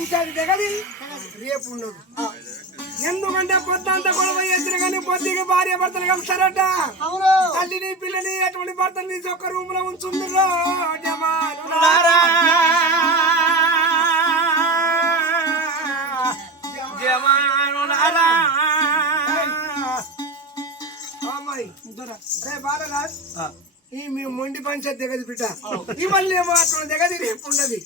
పంచాయతీ దిగది రేపు ఉండదు ఎందుకంటే పొద్దంతా గొడవ చేసిన కానీ పొద్దుకి భార్య భర్తలు కలుస్తారట. తల్లిని పిల్లని ఎటువంటి భర్తలు తీసి ఒక రూమ్లో. అమ్మాయి రే బాలరాజ్ ఈ మీ మొండి పంచాయతీ దిగది బిడ్డ. ఇవన్నీ ఏమో అట్లా దిగది రేపు ఉండదు.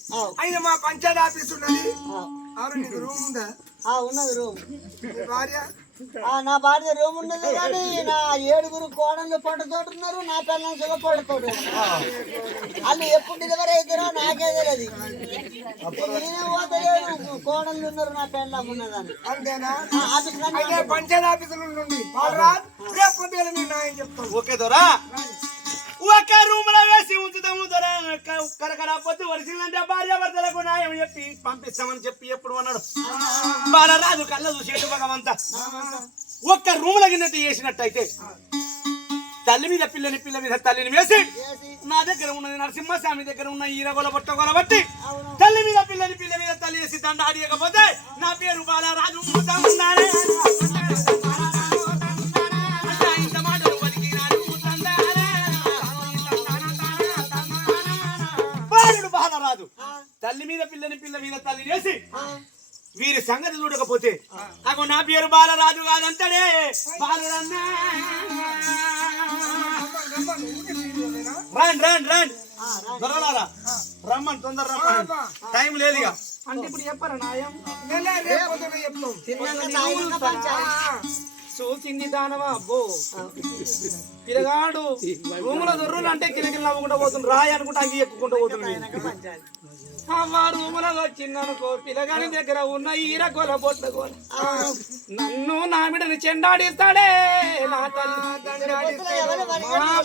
అయినా మా పంచాయతీ ఆఫీస్ ఉన్నది. ఆ, అవును నీకు రూమ్ ఉందా? ఆ, ఉన్నది రూమ్. భార్య? ఆ, నా భార్య రూమ్ ఉన్నది కానీ నా ఏడుగురు కోడళ్ళు పట్టుతోటి ఉన్నారు నా పిల్లలు సుగ పట్టుతోటి వాళ్ళు ఎప్పుడు డెలివరీ అవుతారో నాకే తెలియదు నేనే పోతలేను కోడళ్ళు ఉన్నారు నా పిల్లలు ఉన్నదని. అంతేనా? పంచాయతీ ఆఫీసులు రేపు పొద్దుగల మీ న్యాయం చెప్తాం ఓకే దొరా. ఒక రూమ్లో వేసి ఉంచుతాము కరకర పొద్దు వరిసిందంటే భార్య భర్తలకు న్యాయం చెప్పి పంపిస్తామని చెప్పి ఎప్పుడు అన్నాడు. బాలరాజు కళ్ళ చూసేటు భగవంత? ఒక్క రూమ్లో గిన్నెట్టు చేసినట్టయితే తల్లి మీద పిల్లని పిల్ల మీద తల్లిని వేసి నా దగ్గర ఉన్నది నరసింహస్వామి దగ్గర ఉన్న ఈరగొల బొట్ట కొలబట్టి తల్లి మీద పిల్లని పిల్ల మీద తల్లి వేసి దండ ఆడియకపోతే నా పేరు బాలరాజు సంగతి చూడకపోతే అగో నా పేరు బాలరాజు కాదంటాడే బాలుడన్నా రండి రండి రండి. దొరలారా రమ్మని తొందర రమ్మని. టైం లేదు ఇక. అంటే ఇప్పుడు చెప్పారా న్యాయం చూసింది దానవా? అబ్బో. పిల్లగాడు రూముల దొర్రులు అంటే కిలకిల నవ్వుకుంటా పోతుంది. రాయి అనుకుంటా అంగి ఎక్కుకుంటా పోతుంది. తాగినాక పంచాలి. అమ్మ వచ్చిందనుకో పిల్లగాని దగ్గర ఉన్న ఈర గోల బొట్ల గోల. నన్ను నా బిడ్డను చెండాడిస్తాడే. నా తల్లి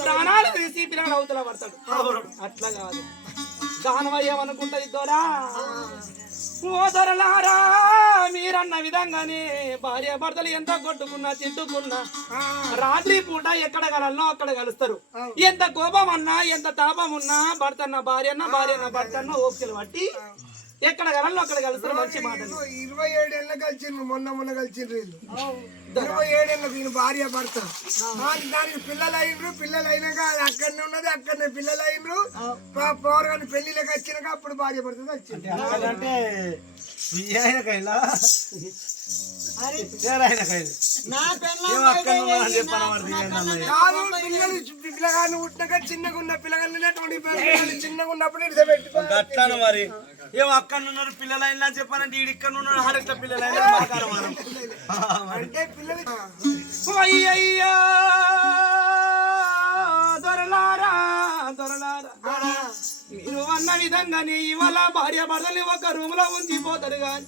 ప్రాణాలు తీసి పిల్లగాడు అవతల పడతాడు. అట్లా కాదు. దానవయ్యమనుకుంటది దోరా ఓ దొరలారా మీరన్న విధంగానే భార్య భర్తలు ఎంత కొట్టుకున్నా తిట్టుకున్నా రాత్రి పూట ఎక్కడ కలన్నో అక్కడ కలుస్తారు. ఎంత కోపం అన్నా ఎంత తాపం ఉన్నా భర్త అన్న భార్య అన్న భార్య అన్న భర్త అన్న ఓపికలు బట్టి ఎక్కడ కలన్నో అక్కడ కలుస్తారు మంచి మాటలు. ఇరవై ఏడేళ్ళ కలిసిండ్రు మొన్న మొన్న కలిసిండ్రు ఇరవై ఏడేళ్ళ వీళ్ళు భార్య భర్త. దానికి పిల్లలు అయినరు పిల్లలు అయినాక అది అక్కడనే ఉన్నది అక్కడనే పిల్లలు అయినరు పౌరగాని పెళ్ళిలోకి వచ్చినాక అప్పుడు భార్య భర్త వచ్చింది. అంటే ఆయనకైనా? మరి ఆయనకైనా? నా పిల్లలు ఏం అక్కడ ఉన్నా అని చెప్పాను మరి ఏందన్నయ్య? కాదు పిల్లలు పిల్లగాని పుట్టినాక చిన్నగా ఉన్న చిన్నగా ఉన్నప్పుడు ఇడిస పెట్టుకో మరి. ఏం అక్కడ ఉన్నారు పిల్లలైనా అని చెప్పానంటే ఈడు ఇక్కడ ఉన్నాడు ఆడట్ల అంటే పిల్లలు అయ్యయ్యా! దొరలారా. దొరలారా. మీరు అన్న విధంగానే ఇవాళ భార్య భర్తలు ఒక రూమ్లో ఉంచిపోతారు కానీ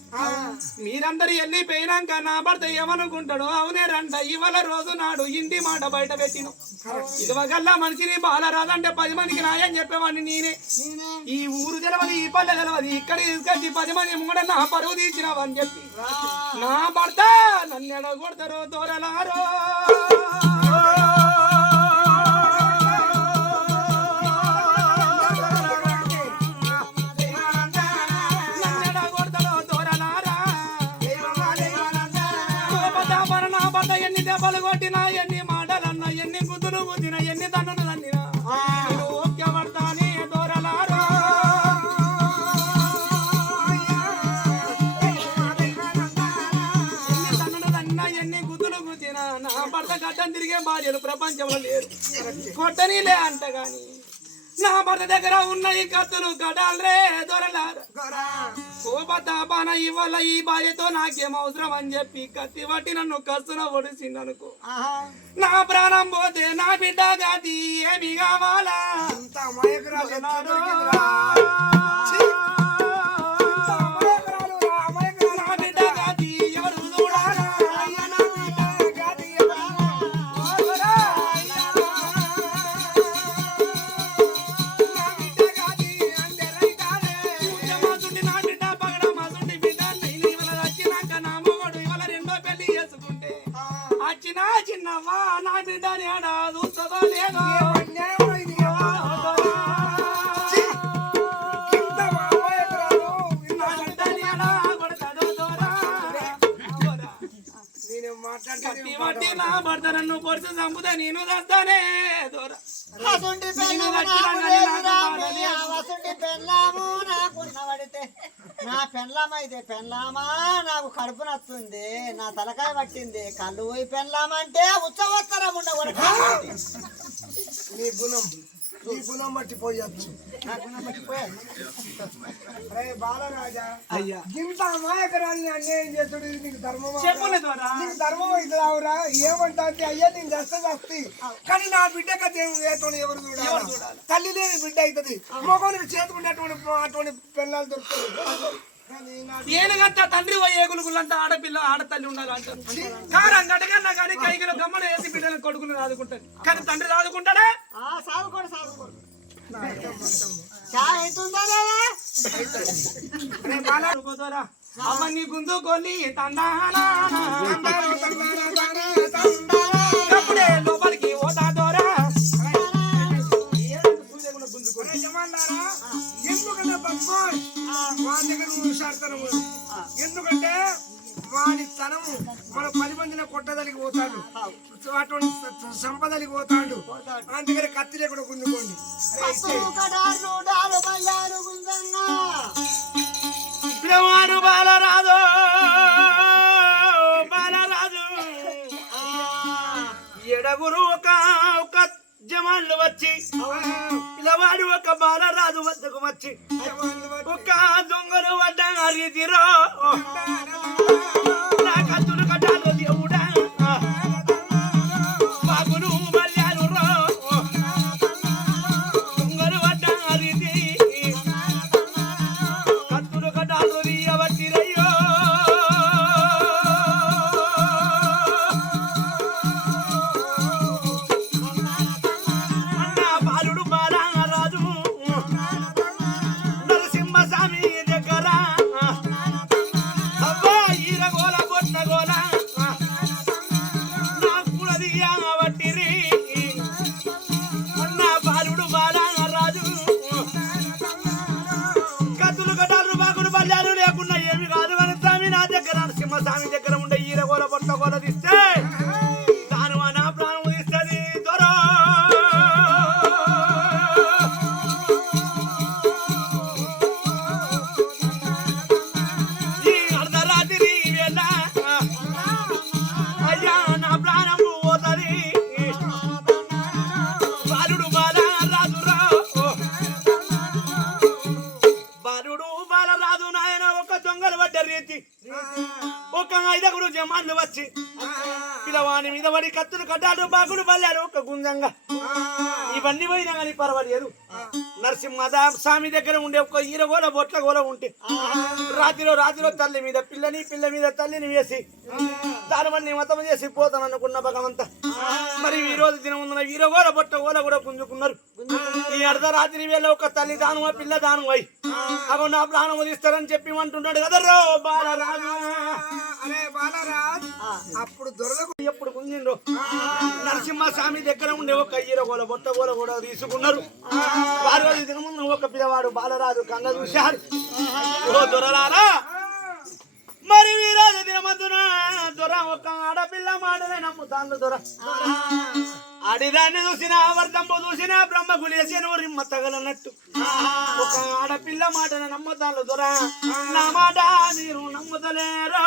మీరందరు వెళ్ళిపోయినాక నా భర్త ఏమనుకుంటాడు అవునే రంట ఇవాళ రోజు నాడు ఇంటి మాట బయట పెట్టిన. ఇదివగల్లా మనిషిని బాలరాదంటే పది మందికి నాయని చెప్పేవాడిని నేనే. నేనే. ఈ ఊరు తెలవదు ఈ పల్లె తెలవదు ఇక్కడ తీసుకొచ్చి పది మంది కూడా నా పరువు తీసినావని చెప్పి. నా భర్త నన్ను ఎడగొడతారో దూరలారో. లేరు కొట్టనిలే అంట గాని నా భర్త దగ్గర ఉన్న ఈ కత్తులు గడాలరే దొరలారు. కోపతాపాన ఇవాళ ఈ భార్యతో నాకేం అవసరం అని చెప్పి కత్తి పట్టి నన్ను కసున ఒడిసిందనుకో. నా ప్రాణం పోతే నా బిడ్డ గాది ఏమి కావాలా? పెళ్ళామా నాకు కడుపు నచ్చుంది నా తలకాయ పట్టింది. కళ్ళు పోయి పెళ్ళామంటే ఉత్సవత్తరం ఉండకూడదు. నీ గుణం నీ గుణం బట్టి పోయొచ్చు అరే బాలరాజా అయ్యా. ఇంత అమాయకరాన్ని అన్యాయం చేస్తుడు ఇది నీకు దూర నీకు ధర్మం అవుతుందావురా ఏమంటా అంటే అయ్యా నేను చేస్తే చేస్తి. కానీ నా బిడ్డ ఏం లేకుండా ఎవరు చూడాలి? తల్లి లేని బిడ్డ అవుతుంది. మగవానికి చేతుకుంటే అటువంటి అటువంటి పిల్లలు దొరుకుతుంది ఏనుగంట తండ్రి పోయి ఏగులుగులంట ఆడపిల్ల ఆడతల్లి ఉండాలి అంటారు. కారం కానీ కైకిలో గమ్మన వేసి బిడ్డలు కొడుకులు రాదుకుంటారు కానీ తండ్రి రాదుకుంటాడా సాగుకోడు సాగుకోడు. అవన్నీ గుంజుకొని తండానా వాని దగ్గర నువ్వు ఎందుకంటే వాని తనము మన పది మందిని కొట్టదలికి పోతాడు. అటువంటి సంపదలికి పోతాడు. దగ్గర కత్తి లేకుండా గుంజుకోండి. ఎడగురు ఒక జమాన్లు వచ్చి పిలవాడు ఒక బాలరాజు వద్దకు వచ్చి ఒక దొంగలు వడ్డ రీతిరో ఐదుగురు జమాన్లు వచ్చి పిలవాని మీద పడి కత్తులు కట్టాడు బాగులు బల్లాడు ఒక గుంజంగా. ఇవన్నీ పోయినా కానీ పర్వాలేదు. నరసింహ స్వామి దగ్గర ఉండే ఒక ఈరగోల బొట్ల గోల ఉంటే. రాత్రిలో రాత్రిలో తల్లి మీద పిల్లని పిల్ల మీద తల్లిని వేసి దానివన్నీ మతం చేసి పోతాను అనుకున్న భగవంత మరి ఈ రోజు దినం ఉన్న వీరగోల బొట్ట గోల కూడా గుంజుకున్నారు. ఈ అర్ధరాత్రి వేళ ఒక తల్లి దాను పిల్ల దాను అయి అగో నా ప్రాణం వదిస్తారని చెప్పి అంటున్నాడు కదా రో బాలరాజు. బాలరాజ్ అప్పుడు దొరలకు ఎప్పుడు గుంజిండ్రు నరసింహ స్వామి దగ్గర ఉండే ఒక ఈరగోల బొట్ట గోల కూడా తీసుకున్నారు. వారి రోజు దినమున ఒక పిల్లవాడు బాలరాజు కళ్ళ చూశాడు. ఓ దొరలారా మరి ఈ రోజు దినమందున దొర ఒక ఆడపిల్ల మాటనే నమ్ముతాను దొర. ఆడిదాన్ని చూసిన వర్ధంబు చూసిన బ్రహ్మకు గులేసిన రిమ్మ తగలన్నట్టు ఒక ఆడపిల్ల మాటను నమ్ముతాను దొరా. నా మాట మీరు నమ్ముతలేరు?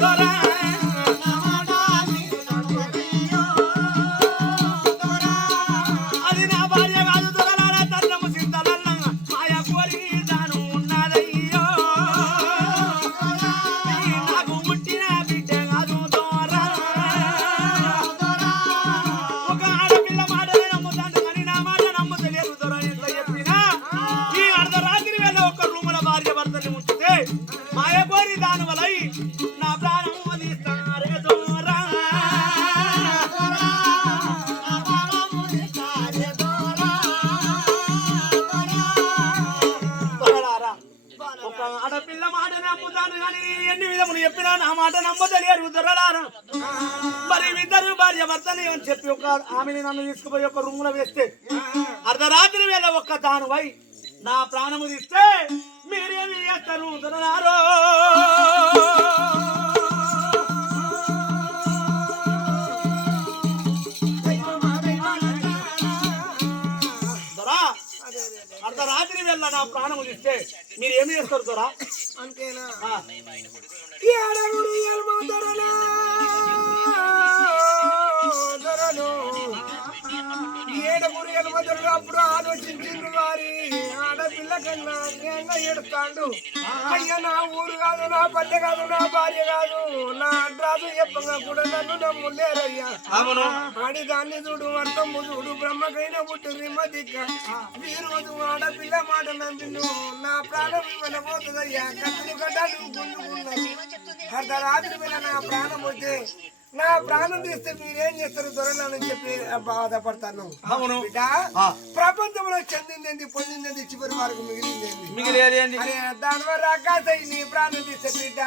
దొరా. తెస్తే అర్ధరాత్రి వేళ ఒక్క దానివై నా ప్రాణము తీస్తే మీరేమి చేస్తారు దొరనారో అర్ధరాత్రి వేళ నా ప్రాణము తీస్తే మీరు ఏమి చేస్తారు దొరా? అంతేనా? దొరలు ఏడగురు ఎల్మ దొరలు అప్పుడు ఆలోచించిండ్రు వారి. ఆడపిల్ల కన్నా నేను ఎడుతాడు అయ్యా నా ఊరు కాదు నా పల్లె కాదు నా భార్య కాదు. నా అడ్రాసు చెప్పగా కూడా నన్ను నమ్ములేరయ్యా. అవును. ఆడి దాన్ని చూడు అర్థం చూడు బ్రహ్మకైన పుట్టు రిమ్మ దిక్క ఈ రోజు ఆడపిల్ల మాట నమ్మిను నా ప్రాణం కత్తులు గడ్డలు గుంజుకున్నాను అర్ధరాత్రి వేళ నా ప్రాణం వస్తే నా ప్రాణం తీస్తే మీరేం చేస్తారు? దొరలని చెప్పి బాధపడతాను. అవును. బిడ్డ. ప్రపంచంలో చెందిందేంది పొందిందేంది చివరి వరకు మిగిలిందేంది? మిగిలేది ఏంది? అరే దాని వల్ల ఆకాశ నీ ప్రాణం తీస్తే బిడ్డ.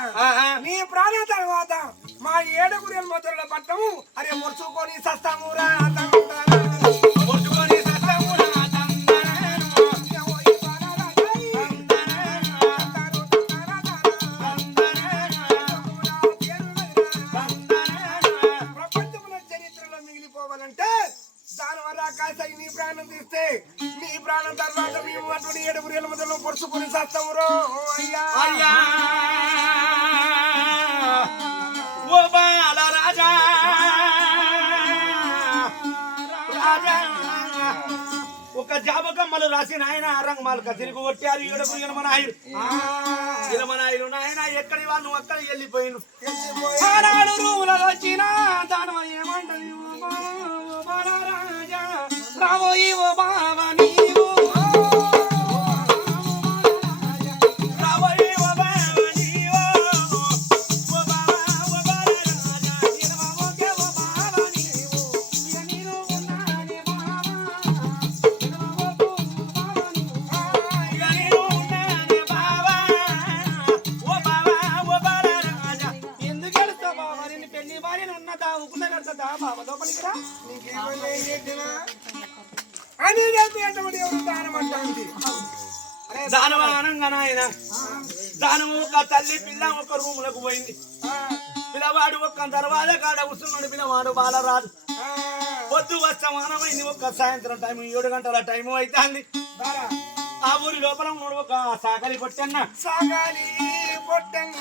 నీ ప్రాణం తర్వాత మా ఏడుగురు మొదల పట్టము అరే ముడుచుకొని సస్తామురా కొట్టుకొని రాసిన ఆయన రంగమాలక తిరిగి కొట్టారు. ఈడకు ఇనమనాయుడు ఇనమనాయుడు నాయన ఎక్కడి వాళ్ళు అక్కడ వెళ్ళిపోయిను. రూములలో వచ్చిన దానవ వాడు ఒక్క తర్వాత కాడ కూర్చున్నాడు వాడు బాలరాజు. పొద్దు వస్తమానమైంది ఒక సాయంత్రం టైం ఏడు గంటల టైం అవుతుంది ఆ ఊరి లోపల ఒక సాకలి పొట్టన్న. సాగాలి పొట్టన్న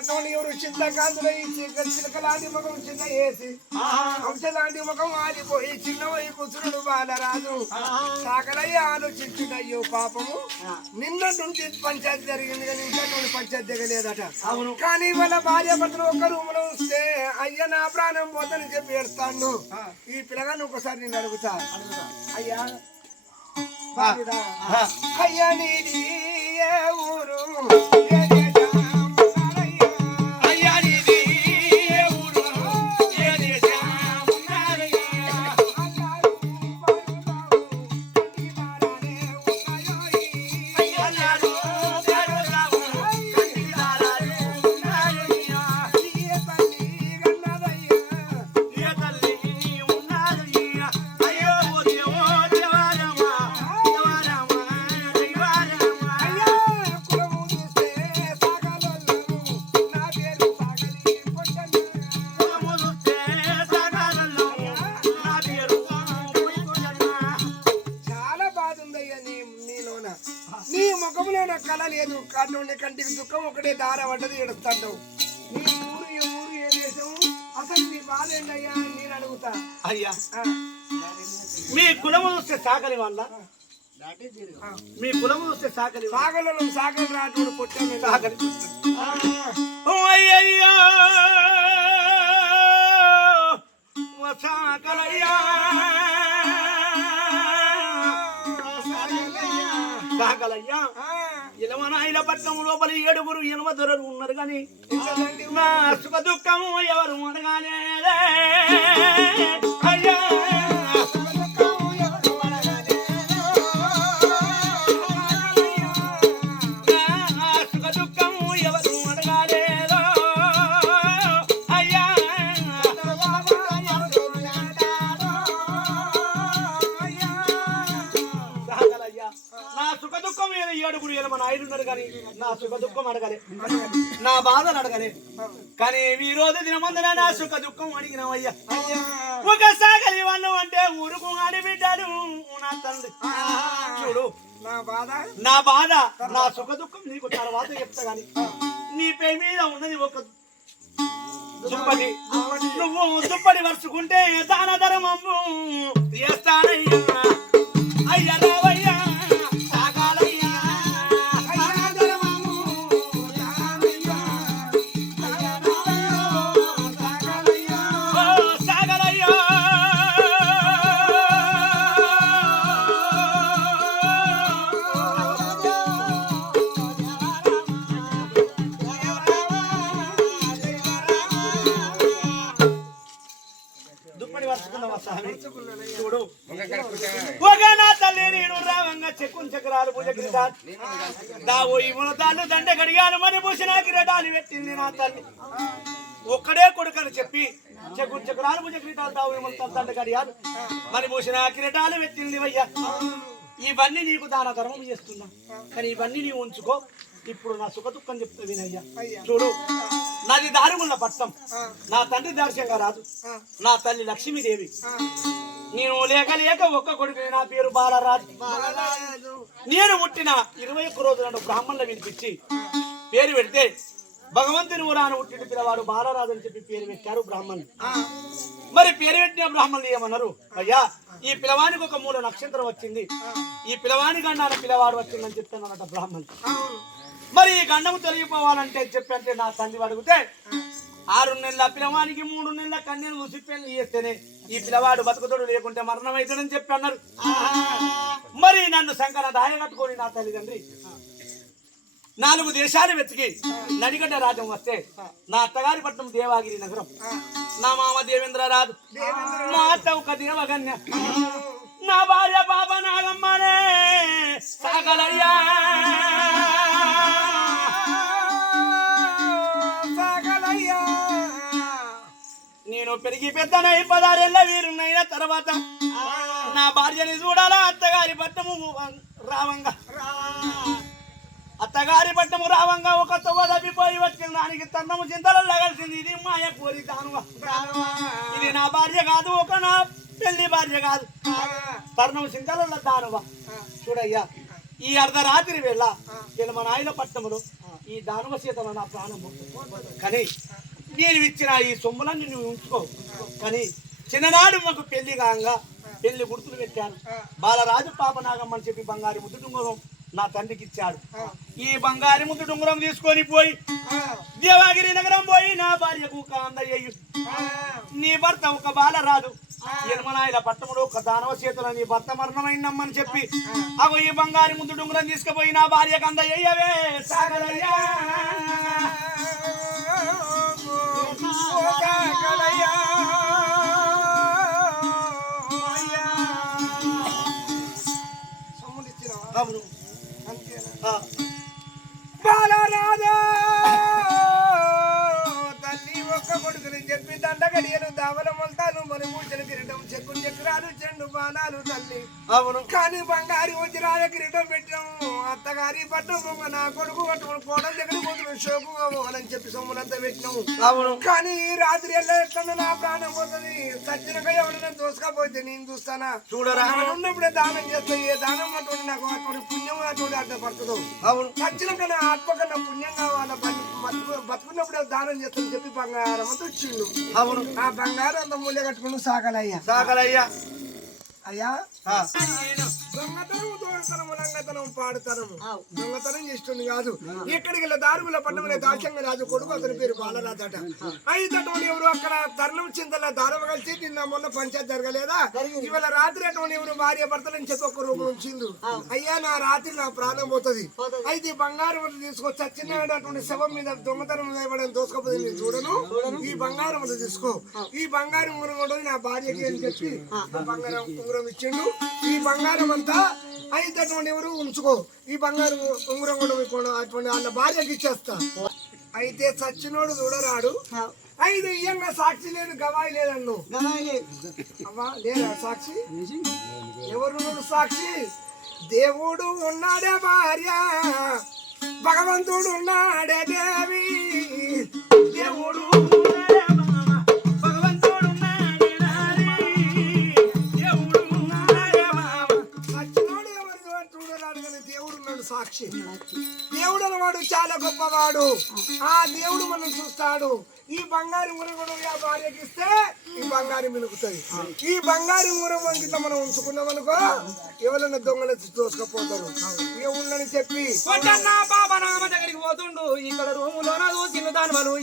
అటువంటి ఎవరు చింతకాంతులు ఇచ్చి చిలకలాంటి ముఖం చిన్న వేసి అంశలాంటి ముఖం ఆడిపోయి చిన్న కూర్చున్నాడు బాలరాజు. సాగలయ్య ఆలోచించుడయ్యో పాపము. నిన్న నుంచి పంచాయతీ జరిగింది కానీ ఇంకా నుండి పంచాయతీ దిగలేదట అవును. కానీ వాళ్ళ భార్య భర్తలు ఒక్క రూమ్లో వస్తే అయ్య నా ప్రాణం పోతని చెప్పి ఏడుస్తాను ఈ పిల్లగాని ఒకసారి నేను అడుగుతా. అయ్యా. అయ్యా నీది ఏ ఊరు? నీ ముఖంలోన కళ లేదు. కన్నుండి కంటికి దుఃఖం ఒకటే దార పడ్డది ఏడుస్తాడు నీ ఊరు ఏ ఊరు ఏ దేశం అసలు నీ బాధ ఏంటయ్యా నేను అడుగుతా. అయ్యా. మీ కులము చూస్తే సాకలి వాళ్ళ? మీ కులము చూస్తే సాకలి వాళ్ళ. సాగలలో సాగలు రాటుడు పొట్టాను సాకలి ఓ అయ్యయ్యో! ఓ సాకలయ్యా సాకలయ్యా పట్నం లోపల ఏడుగురు ఎనమ దొరలు ఉన్నారు కానీ నా సుఖ దుఃఖము ఎవరు అనగానే ఈ రోజు దినమందున నా సుఖ దుఃఖం అడిగినవయ్యా. ఒక సాగలి వన్ను అంటే ఊరుకు ఆడిబిడ్డాడు నా తండ్రి. చూడు. నా బాధ? నా బాధ నా సుఖ దుఃఖం నీకు తర్వాత చెప్తా గాని. నీ పే మీద ఉన్నది ఒక దుప్పటి. నువ్వు దుప్పటి వరుసుకుంటే దాన ధర్మము? చేస్తానయ్యా అయ్య ఒక నా తల్లి నేను రావంగా చెక్కు చక్రాలు పూజ దావో ఈ మునతాళ్ళు దండ గడిగాను మరి పూసిన కిరటాలు పెట్టింది నా తల్లి. ఒక్కడే కొడుకని చెప్పి చెక్కుని చక్రాలు పూజ కిరీటాలు దావు దండ గడియాలు మరి పూసిన కిరటాలు పెట్టింది అయ్యా ఇవన్నీ నీకు దాన ధర్మం చేస్తున్నా. కానీ ఇవన్నీ నీవు ఉంచుకో. ఇప్పుడు నా సుఖ దుఃఖం చెప్తా వినయ్యా. చూడు నాది దారుముల పట్టం. నా తండ్రి దర్శంగా రాదు. నా తల్లి లక్ష్మీదేవి. నేను లేక లేక ఒక్క కొడుకు నా పేరు బాలరాజు. నేను పుట్టిన ఇరవై ఒక్క రోజు నాడు బ్రాహ్మణుల వినిపించి పేరు పెడితే భగవంతుని ఊరాను పుట్టిన పిల్లవాడు బాలరాజు అని చెప్పి పేరు పెట్టారు బ్రాహ్మణులు. మరి పేరు పెట్టిన బ్రాహ్మణులు ఏమన్నారు? అయ్యా ఈ పిల్లవానికి ఒక మూల నక్షత్రం వచ్చింది. ఈ పిల్లవాని గండాన పిల్లవాడు వచ్చిందని చెప్తానన్నట బ్రాహ్మణులు. అవును. మరి ఈ గండము తొలగిపోవాలంటే చెప్పంటే నా తండ్రి అడిగితే ఆరు నెలల పిల్లవానికి మూడు నెలల కన్యను చూసి పెళ్ళి చేస్తేనే ఈ పిల్లవాడు బతుకుతోడు లేకుంటే మరణం అవుతాడని చెప్పి అన్నారు. మరి నన్ను శంకర దాయ కట్టుకొని నా తల్లిదండ్రి నాలుగు దేశాలు వెతికి నడిగడ్డ రాజ్యం వస్తే నా అత్తగారి పట్నం దేవాగిరి నగరం. నా మామ దేవేంద్ర రాజు. మా అత్త ఒక దేవగన్య. నా భార్య బాబా నాగమ్మనే సాగలయ్యా. పెరిగి పెద్దనై పదారేళ్ళ వీరున్నైన తర్వాత నా భార్యని చూడాలా? అత్తగారి పట్టము రావంగా. అత్తగారి పట్టము రావంగా. ఒక తవ్వ తప్పిపోయి వచ్చిన దానికి తన్నము చింతలలో కలిసింది ఇది మాయ కోరి తానుగా ఇది నా భార్య కాదు ఒక నా పెళ్ళి భార్య కాదు. తరుణం చింతలలో దానువా. చూడయ్యా ఈ అర్ధరాత్రి వేళ నేను మా నాయన పట్టణములో ఈ దానవ సీతలో నా ప్రాణం. కానీ నేను ఇచ్చిన ఈ సొమ్ములన్నీ నువ్వు ఉంచుకో. కానీ చిన్ననాడు మాకు పెళ్ళి కాగా పెళ్ళి గుర్తులు పెట్టాను. బాలరాజు పాప నాగమ్మని చెప్పి బంగారు ముద్దు డుంగురం నా తండ్రికి ఇచ్చాడు. ఈ బంగారు ముద్దు డుంగురం తీసుకొని పోయి దేవాగిరి నగరం పోయి నా భార్యకు కాందయ్యు నీ భర్త ఒక బాలరాజు. యనమనాయల పట్టముడు ఒక దానవ చేతుల నీ భర్త మరణమైందమ్మని చెప్పి అగో ఈ బంగారు ముద్దు డుంగురం తీసుకుపోయి నా భార్యకు అందయ్యవే సాగరయ్యా. అవును అంతేనా? బాలరాజా ఒక్క కొడుకుని చెప్పి దండగడియను దావల మొల్తాను మరి మూచల కిరీటం చెక్కు చక్రాలు చెండు బాణాలు తల్లి. అవును. కానీ బంగారి వజ్రాల కిరీటం పెట్టాము అత్తగారి పట్టం బొమ్మ నా కొడుకు పట్టుకుని కోడలు దగ్గర పోతున్న షోకుగా పోవాలని చెప్పి సొమ్ములంతా పెట్టినాము అవును. కానీ ఈ రాత్రి ఎట్లా నా ప్రాణం పోతుంది. సచ్చినక ఎవరైనా దోసుకపోతే నేను చూస్తానా? చూడరా. నేను ఉన్నప్పుడే దానం చేస్తా ఏ దానం అటువంటి నాకు అటువంటి పుణ్యం అటువంటి అడ్డపడుతుందో అవును. సచ్చినాక నా ఆత్మ కన్నా పుణ్యం కావాలా? బతుకు బతుకున్నప్పుడే దానం చేస్తాను చెప్పి బంగారం అంతా అవును. ఆ బంగారం అంత మూల్య కట్టుకుని సాగలయ్యా. సాగలయ్యా. అయ్యా. దొంగతనము లంగతనం పాడుతనము. దొంగతనం చేస్తుంది కాదు. ఎక్కడికి వెళ్ళి దారుగుల పట్టణంలో దాచంగ రాజు కొడుకు అతని పేరు బాలరాజు అట అయితే ఎవరు అక్కడ తరుణం చింతల దారం కలిసి నిన్న మొన్న పంచాయత్ జరగలేదా. ఇవాళ రాత్రి అటువంటి ఎవరు భార్య భర్తలని చెప్పి ఒక రూమ్ ఉంచిండు. అయ్యా నా రాత్రి నా ప్రాణం పోతుంది. అయితే ఈ బంగారం తీసుకొచ్చి చచ్చినాడు అటువంటి శవం మీద దొంగతనం చేయబడిన దోసుకోపోతే నేను చూడను. ఈ బంగారం తీసుకో. ఈ బంగారం కూడా నా భార్యకి అని చెప్పి బంగారం ఉంగరం ఇచ్చిండు. ఈ బంగారం అంతా అయితే ఎవరు ఉంచుకో. ఈ బంగారం ఉంగరం కూడా అటువంటి వాళ్ళ భార్యకి ఇచ్చేస్తా. అయితే చచ్చినోడు చూడరాడు. అయితే ఇయ్యంగా సాక్షి లేదు గవాయి లేదన్ను. అమ్మా లేదా. సాక్షి? ఎవరు సాక్షి? దేవుడు ఉన్నాడే భార్య. భగవంతుడు ఉన్నాడే దేవి. సాక్షి. దేవుడు అన్నవాడు చాలా గొప్పవాడు. ఆ దేవుడు మనం చూస్తాడు. ఈ బంగారు ఉంగరం కూడా భార్యకి ఇస్తే ఈ బంగారం మిలుగుతుంది ఈ బంగారు మురం వంకిత మనం ఉంచుకున్నాం అనుకో ఎవరైనా దొంగలు దోసుకపోతారు ఇక ఉండని చెప్పి. బాబా నామ దగ్గరికి పోతుండు. ఇక్కడ రూములో చూసిన దాని వాళ్ళు